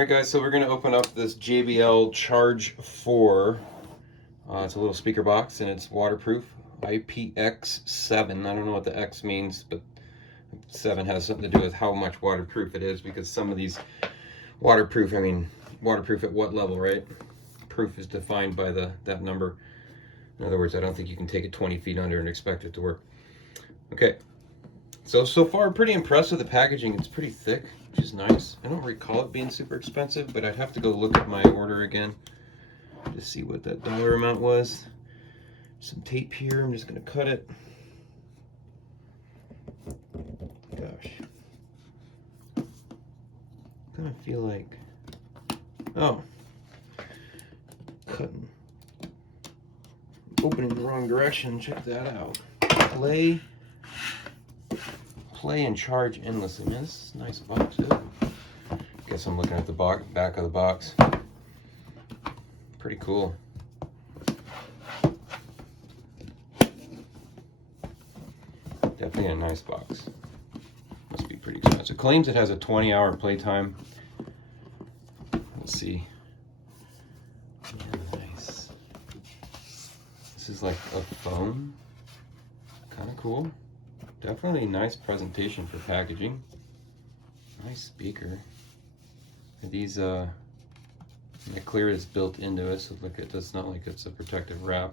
Alright guys, so we're going to open up this JBL Charge 4. It's a little speaker box and it's waterproof. IPX7. I don't know what the X means, but 7 has something to do with how much waterproof it is, because some of these waterproof, I mean waterproof at what level, right? Proof is defined by that number. In other words, I don't think you can take it 20 feet under and expect it to work. Okay, so far pretty impressed with the packaging. It's pretty thick, which is nice. I don't recall it being super expensive, but I'd have to go look at my order again to see what that dollar amount was. Some tape here, I'm just gonna cut it. Gosh. I'm gonna feel like, oh, cutting, opening the wrong direction. Check that out. Play and charge endlessly. Man, this is a nice box too. Guess I'm looking at the back of the box. Pretty cool. Definitely a nice box. Must be pretty expensive. It claims it has a 20-hour playtime. Let's see. Yeah, nice. This is like a phone. Kind of cool. Definitely nice presentation for packaging. Nice speaker. These the clear is built into it, so look, it's not like it's a protective wrap.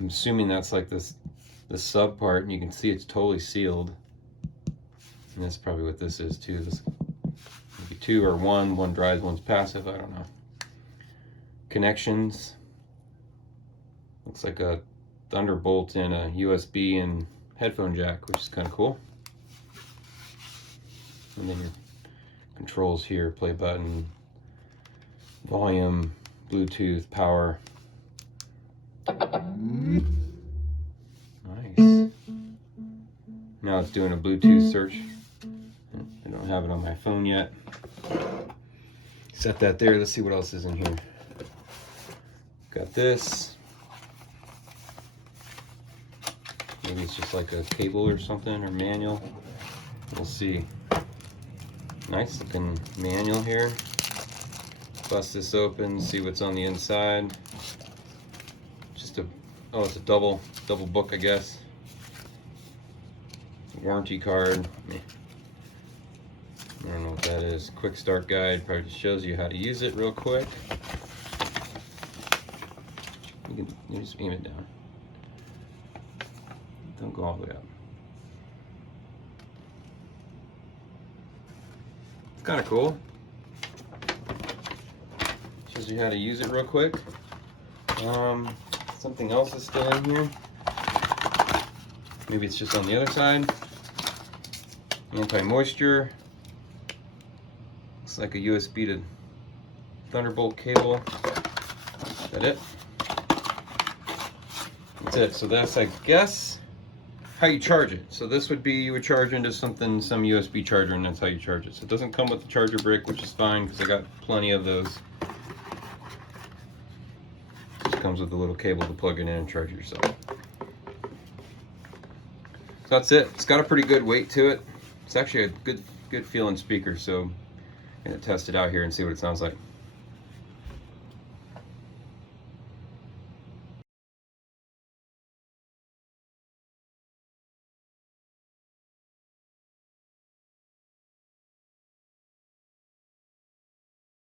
I'm assuming that's like the sub part, and you can see it's totally sealed. And that's probably what this is too. This maybe two or one dries, one's passive. I don't know. Connections. Looks like a Thunderbolt and a USB and headphone jack, which is kind of cool. And then your controls here: play button, volume, Bluetooth, power. Nice. Now it's doing a Bluetooth search. I don't have it on my phone yet. Set that there. Let's see what else is in here. Got this. Maybe it's just like a cable or something, or manual. We'll see. Nice looking manual here. Bust this open, see what's on the inside. Just oh, it's a double book, I guess. Warranty card. I don't know what that is. Quick start guide. Probably just shows you how to use it real quick. You just aim it down. Don't go all the way up. It's kind of cool. Shows you how to use it real quick. Something else is still in here. Maybe it's just on the other side. Anti-moisture. Looks like a USB to Thunderbolt cable. Is that it? That's it. So that's, I guess, how you charge it. So this would be, you would charge into some USB charger, and that's how you charge it. So it doesn't come with the charger brick, which is fine because I got plenty of those. It just comes with a little cable to plug it in and charge it yourself. So that's it. It's got a pretty good weight to it. It's actually a good feeling speaker, so I'm gonna test it out here and see what it sounds like.